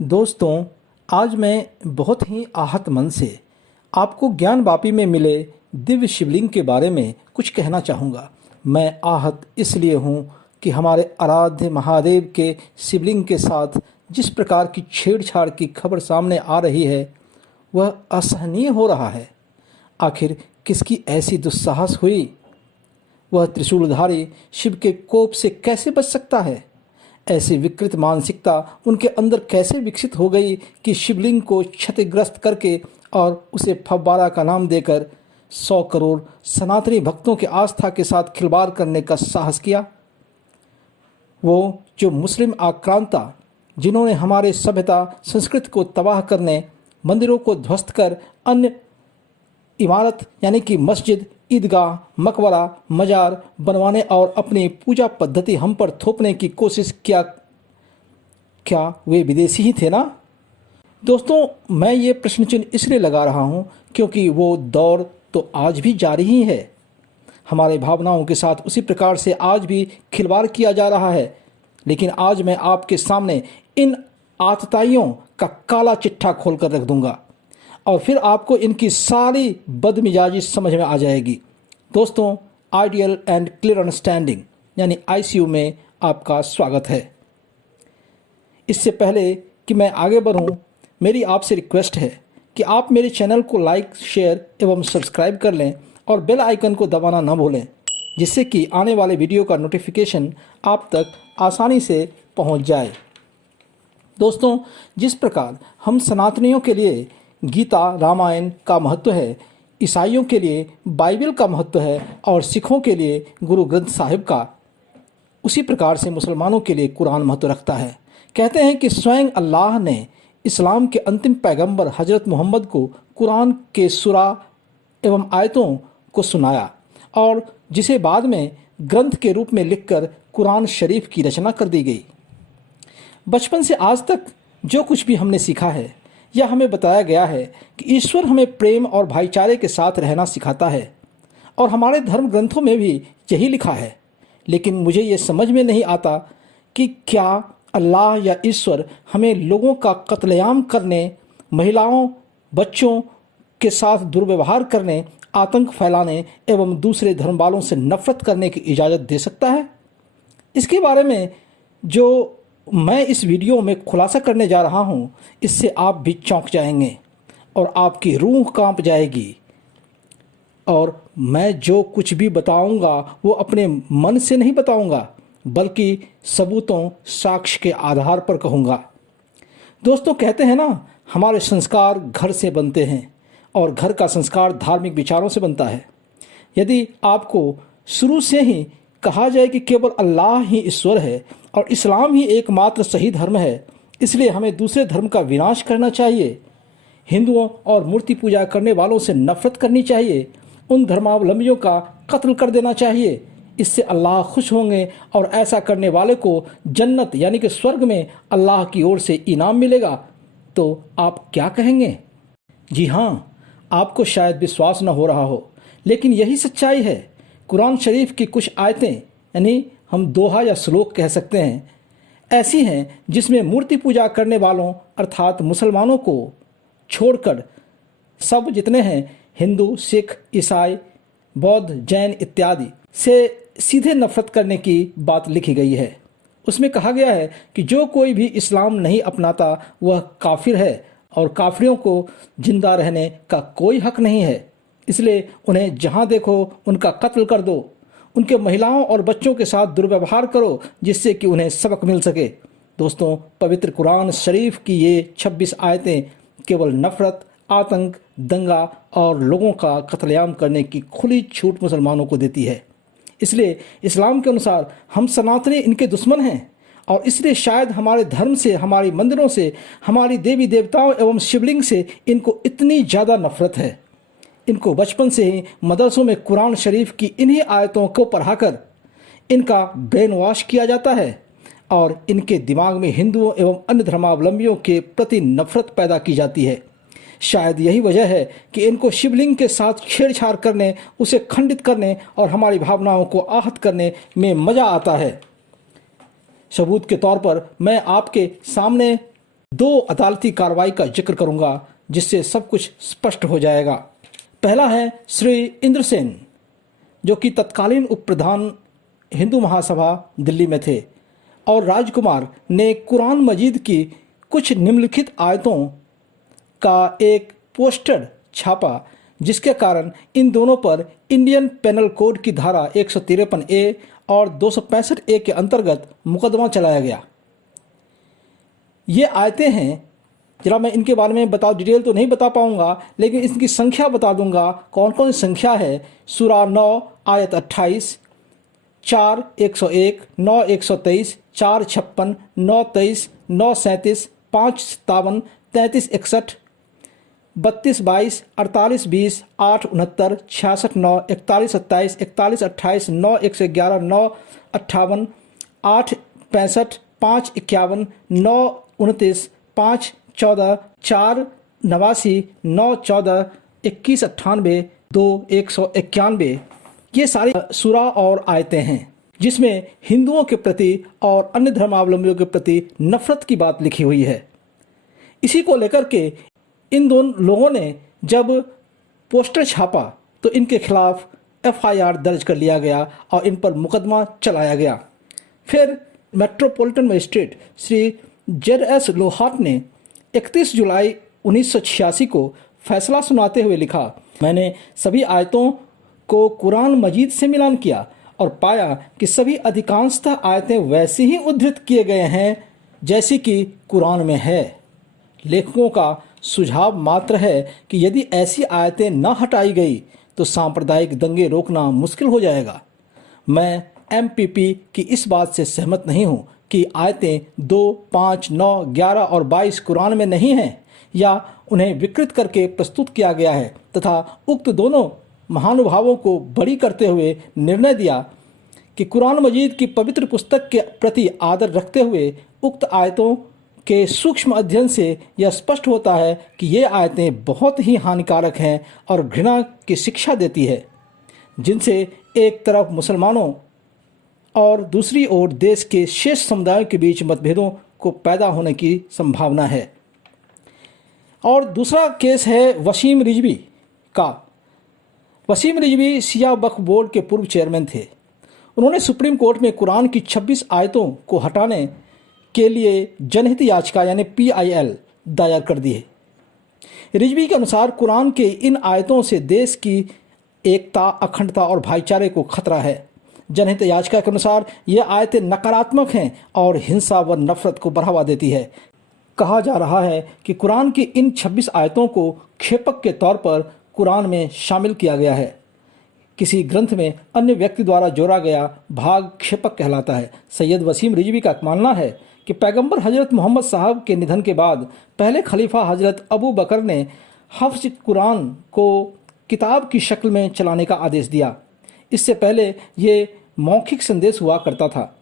दोस्तों, आज मैं बहुत ही आहत मन से आपको ज्ञानवापी में मिले दिव्य शिवलिंग के बारे में कुछ कहना चाहूँगा। मैं आहत इसलिए हूँ कि हमारे आराध्य महादेव के शिवलिंग के साथ जिस प्रकार की छेड़छाड़ की खबर सामने आ रही है वह असहनीय हो रहा है। आखिर किसकी ऐसी दुस्साहस हुई? वह त्रिशूलधारी शिव के कोप से कैसे बच सकता है? ऐसी विकृत मानसिकता उनके अंदर कैसे विकसित हो गई कि शिवलिंग को क्षतिग्रस्त करके और उसे फव्वारा का नाम देकर 100 करोड़ सनातनी भक्तों के आस्था के साथ खिलवाड़ करने का साहस किया। वो जो मुस्लिम आक्रांता जिन्होंने हमारे सभ्यता संस्कृति को तबाह करने, मंदिरों को ध्वस्त कर अन्य इमारत यानी कि मस्जिद, ईदगाह, मकबरा, मजार बनवाने और अपनी पूजा पद्धति हम पर थोपने की कोशिश किया, क्या वे विदेशी ही थे ना? दोस्तों, मैं ये प्रश्न चिन्ह इसलिए लगा रहा हूँ क्योंकि वो दौर तो आज भी जारी ही है। हमारे भावनाओं के साथ उसी प्रकार से आज भी खिलवाड़ किया जा रहा है। लेकिन आज मैं आपके सामने इन आतताइयों का काला चिट्ठा खोल कर रख दूंगा और फिर आपको इनकी सारी बदमिजाजी समझ में आ जाएगी। दोस्तों, आइडियल एंड क्लियर अंडरस्टैंडिंग यानी ICU में आपका स्वागत है। इससे पहले कि मैं आगे बढ़ूं, मेरी आपसे रिक्वेस्ट है कि आप मेरे चैनल को लाइक, शेयर एवं सब्सक्राइब कर लें और बेल आइकन को दबाना न भूलें, जिससे कि आने वाले वीडियो का नोटिफिकेशन आप तक आसानी से पहुंच जाए। दोस्तों, जिस प्रकार हम सनातनियों के लिए गीता रामायण का महत्व है, ईसाइयों के लिए बाइबल का महत्व है और सिखों के लिए गुरु ग्रंथ साहिब का, उसी प्रकार से मुसलमानों के लिए कुरान महत्व रखता है। कहते हैं कि स्वयं अल्लाह ने इस्लाम के अंतिम पैगंबर हजरत मोहम्मद को कुरान के सूरा एवं आयतों को सुनाया और जिसे बाद में ग्रंथ के रूप में लिखकर कुरान शरीफ की रचना कर दी गई। बचपन से आज तक जो कुछ भी हमने सीखा है, यह हमें बताया गया है कि ईश्वर हमें प्रेम और भाईचारे के साथ रहना सिखाता है और हमारे धर्म ग्रंथों में भी यही लिखा है। लेकिन मुझे ये समझ में नहीं आता कि क्या अल्लाह या ईश्वर हमें लोगों का कत्लेआम करने, महिलाओं, बच्चों के साथ दुर्व्यवहार करने, आतंक फैलाने एवं दूसरे धर्म वालों से नफरत करने की इजाज़त दे सकता है? इसके बारे में जो मैं इस वीडियो में खुलासा करने जा रहा हूं, इससे आप भी चौंक जाएंगे और आपकी रूह कांप जाएगी। और मैं जो कुछ भी बताऊंगा वो अपने मन से नहीं बताऊंगा, बल्कि सबूतों, साक्ष्य के आधार पर कहूंगा। दोस्तों, कहते हैं ना, हमारे संस्कार घर से बनते हैं और घर का संस्कार धार्मिक विचारों से बनता है। यदि आपको शुरू से ही कहा जाए कि केवल अल्लाह ही ईश्वर है और इस्लाम ही एकमात्र सही धर्म है, इसलिए हमें दूसरे धर्म का विनाश करना चाहिए, हिंदुओं और मूर्ति पूजा करने वालों से नफरत करनी चाहिए, उन धर्मावलंबियों का कत्ल कर देना चाहिए, इससे अल्लाह खुश होंगे और ऐसा करने वाले को जन्नत यानी कि स्वर्ग में अल्लाह की ओर से इनाम मिलेगा, तो आप क्या कहेंगे? जी हाँ, आपको शायद विश्वास न हो रहा हो, लेकिन यही सच्चाई है। कुरान शरीफ की कुछ आयतें, यानी हम दोहा या श्लोक कह सकते हैं, ऐसी हैं जिसमें मूर्ति पूजा करने वालों अर्थात मुसलमानों को छोड़कर सब जितने हैं, हिंदू, सिख, ईसाई, बौद्ध, जैन इत्यादि से सीधे नफरत करने की बात लिखी गई है। उसमें कहा गया है कि जो कोई भी इस्लाम नहीं अपनाता वह काफिर है और काफिरों को जिंदा रहने का कोई हक नहीं है, इसलिए उन्हें जहां देखो उनका कत्ल कर दो, उनके महिलाओं और बच्चों के साथ दुर्व्यवहार करो जिससे कि उन्हें सबक मिल सके। दोस्तों, पवित्र कुरान शरीफ की ये 26 आयतें केवल नफरत, आतंक, दंगा और लोगों का कत्लेआम करने की खुली छूट मुसलमानों को देती है। इसलिए इस्लाम के अनुसार हम सनातनी इनके दुश्मन हैं और इसलिए शायद हमारे धर्म से, हमारी मंदिरों से, हमारी देवी देवताओं एवं शिवलिंग से इनको इतनी ज़्यादा नफरत है। इनको बचपन से ही मदरसों में कुरान शरीफ की इन्हीं आयतों को पढ़ाकर इनका ब्रेन वॉश किया जाता है और इनके दिमाग में हिंदुओं एवं अन्य धर्मावलंबियों के प्रति नफरत पैदा की जाती है। शायद यही वजह है कि इनको शिवलिंग के साथ छेड़छाड़ करने, उसे खंडित करने और हमारी भावनाओं को आहत करने में मज़ा आता है। सबूत के तौर पर मैं आपके सामने दो अदालती कार्रवाई का जिक्र करूंगा जिससे सब कुछ स्पष्ट हो जाएगा। पहला है श्री इंद्रसेन, जो कि तत्कालीन उप प्रधान हिंदू महासभा दिल्ली में थे, और राजकुमार ने कुरान मजीद की कुछ निम्नलिखित आयतों का एक पोस्टर छापा, जिसके कारण इन दोनों पर इंडियन पेनल कोड की धारा 153A और 265A के अंतर्गत मुकदमा चलाया गया। ये आयतें हैं, जरा मैं इनके बारे में डिटेल तो नहीं बता पाऊंगा, लेकिन इसकी संख्या बता दूंगा। कौन कौन सी संख्या है? सूरा 9 आयत 28, 4 101, 9 123, 4 56, 9 23, 9 37, 5 57, 33 61, 32 22, 48 20, 8 69, 66 9, 41 27, 41 28, 9 111, 9 58, 8 65, 5 51, 9 29, 5 14, 4 89, 9 14, 21 98, 2 191। ये सारी सूरा और आयतें हैं जिसमें हिंदुओं के प्रति और अन्य धर्मावलंबियों के प्रति नफरत की बात लिखी हुई है। इसी को लेकर के इन दोनों लोगों ने जब पोस्टर छापा तो इनके खिलाफ FIR दर्ज कर लिया गया और इन पर मुकदमा चलाया गया। फिर मेट्रोपॉलिटन मजिस्ट्रेट श्री ZS लोहाट ने 31 जुलाई 1986 को फैसला सुनाते हुए लिखा, मैंने सभी आयतों को कुरान मजीद से मिलान किया और पाया कि सभी अधिकांशतः आयतें वैसे ही उद्धृत किए गए हैं जैसी कि कुरान में है। लेखकों का सुझाव मात्र है कि यदि ऐसी आयतें न हटाई गई तो सांप्रदायिक दंगे रोकना मुश्किल हो जाएगा। मैं MPP की इस बात से सहमत नहीं हूँ कि आयतें 2, 5, 9, 11 और 22 कुरान में नहीं हैं या उन्हें विकृत करके प्रस्तुत किया गया है, तथा उक्त दोनों महानुभावों को बरी करते हुए निर्णय दिया कि कुरान मजीद की पवित्र पुस्तक के प्रति आदर रखते हुए उक्त आयतों के सूक्ष्म अध्ययन से यह स्पष्ट होता है कि ये आयतें बहुत ही हानिकारक हैं और घृणा की शिक्षा देती है, जिनसे एक तरफ मुसलमानों और दूसरी ओर देश के शेष समुदायों के बीच मतभेदों को पैदा होने की संभावना है। और दूसरा केस है वसीम रिजवी का। वसीम रिजवी शिया वक्फ बोर्ड के पूर्व चेयरमैन थे। उन्होंने सुप्रीम कोर्ट में कुरान की 26 आयतों को हटाने के लिए जनहित याचिका यानी PIL दायर कर दी है। रिजवी के अनुसार कुरान के इन आयतों से देश की एकता, अखंडता और भाईचारे को खतरा है। जनहित याचिका के अनुसार ये आयतें नकारात्मक हैं और हिंसा व नफरत को बढ़ावा देती है। कहा जा रहा है कि कुरान की इन 26 आयतों को खेपक के तौर पर कुरान में शामिल किया गया है। किसी ग्रंथ में अन्य व्यक्ति द्वारा जोड़ा गया भाग खेपक कहलाता है। सैयद वसीम रिजवी का मानना है कि पैगंबर हजरत मोहम्मद साहब के निधन के बाद पहले खलीफा हजरत अबू बकर ने हफ्ज़ कुरान को किताब की शक्ल में चलाने का आदेश दिया। इससे पहले ये मौखिक संदेश हुआ करता था।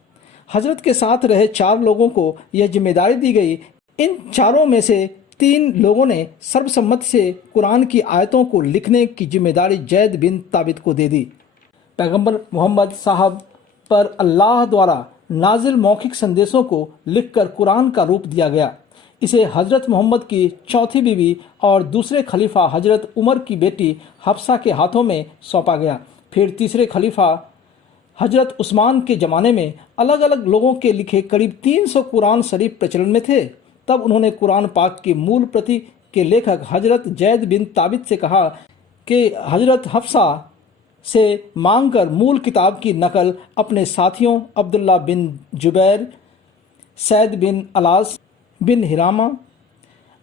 हजरत के साथ रहे 4 लोगों को यह जिम्मेदारी दी गई। इन चारों में से 3 लोगों ने सर्वसम्मति से कुरान की आयतों को लिखने की जिम्मेदारी जैद बिन ताबित को दे दी। पैगंबर मोहम्मद साहब पर अल्लाह द्वारा नाजिल मौखिक संदेशों को लिखकर कुरान का रूप दिया गया। इसे हजरत मोहम्मद की चौथी बीवी और दूसरे खलीफा हजरत उमर की बेटी हफ्सा के हाथों में सौंपा गया। फिर तीसरे खलीफा हजरत उस्मान के ज़माने में अलग अलग लोगों के लिखे करीब 300 कुरान शरीफ प्रचलन में थे। तब उन्होंने कुरान पाक की मूल प्रति के लेखक हजरत जैद बिन ताबित से कहा कि हजरत हफ्सा से मांगकर मूल किताब की नकल अपने साथियों अब्दुल्ला बिन जुबैर, सैद बिन अलास बिन हिरामा,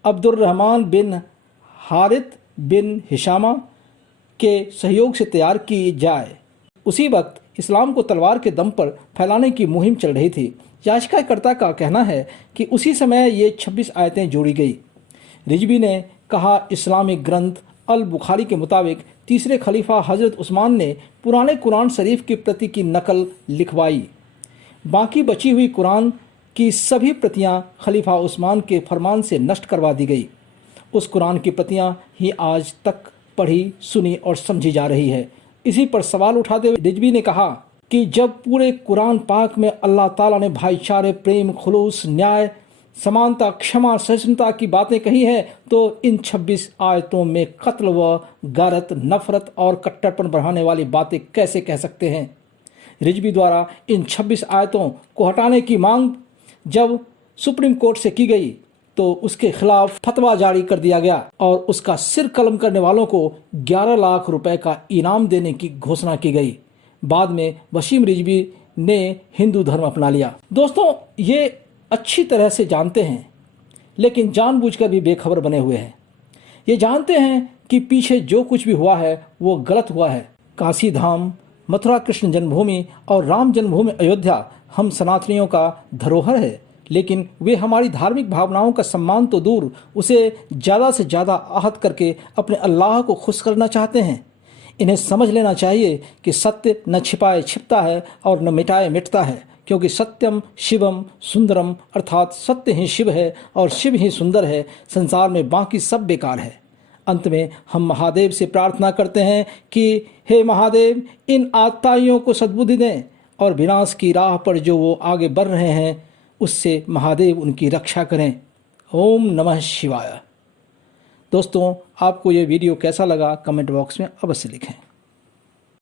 अब्दुर्रहमान बिन हारित बिन हिशामा के सहयोग से तैयार की जाए। उसी वक्त इस्लाम को तलवार के दम पर फैलाने की मुहिम चल रही थी। याचिकाकर्ता का कहना है कि उसी समय ये 26 आयतें जोड़ी गई। रिजवी ने कहा, इस्लामिक ग्रंथ अल बुखारी के मुताबिक तीसरे खलीफा हजरत उस्मान ने पुराने कुरान शरीफ की प्रति की नकल लिखवाई। बाकी बची हुई कुरान की सभी प्रतियां खलीफा उस्मान के फरमान से नष्ट करवा दी गई। उस कुरान की प्रतियां ही आज तक पढ़ी, सुनी और समझी जा रही है। इसी पर सवाल उठाते हुए रिजवी ने कहा कि जब पूरे कुरान पाक में अल्लाह ताला ने भाईचारे, प्रेम, खुलूस, न्याय, समानता, क्षमा, सहिष्णुता की बातें कही हैं, तो इन 26 आयतों में कत्ल व गारत, नफरत और कट्टरपन बढ़ाने वाली बातें कैसे कह सकते हैं। रिजवी द्वारा इन 26 आयतों को हटाने की मांग जब सुप्रीम कोर्ट से की गई तो उसके खिलाफ फतवा जारी कर दिया गया और उसका सिर कलम करने वालों को 11 लाख रुपए का इनाम देने की घोषणा की गई। बाद में वसीम रिजवी ने हिंदू धर्म अपना लिया। दोस्तों, ये अच्छी तरह से जानते हैं लेकिन जानबूझकर भी बेखबर बने हुए हैं। ये जानते हैं कि पीछे जो कुछ भी हुआ है वो गलत हुआ है। काशी धाम, मथुरा कृष्ण जन्मभूमि और राम जन्मभूमि अयोध्या हम सनातनियों का धरोहर है, लेकिन वे हमारी धार्मिक भावनाओं का सम्मान तो दूर, उसे ज़्यादा से ज़्यादा आहत करके अपने अल्लाह को खुश करना चाहते हैं। इन्हें समझ लेना चाहिए कि सत्य न छिपाए छिपता है और न मिटाए मिटता है, क्योंकि सत्यम शिवम सुंदरम, अर्थात सत्य ही शिव है और शिव ही सुंदर है। संसार में बाकी सब बेकार है। अंत में हम महादेव से प्रार्थना करते हैं कि हे महादेव, इन आत्ताइयों को सद्बुद्धि दें और विनाश की राह पर जो वो आगे बढ़ रहे हैं उससे महादेव उनकी रक्षा करें। ओम नमः शिवाय। दोस्तों, आपको ये वीडियो कैसा लगा कमेंट बॉक्स में अवश्य लिखें।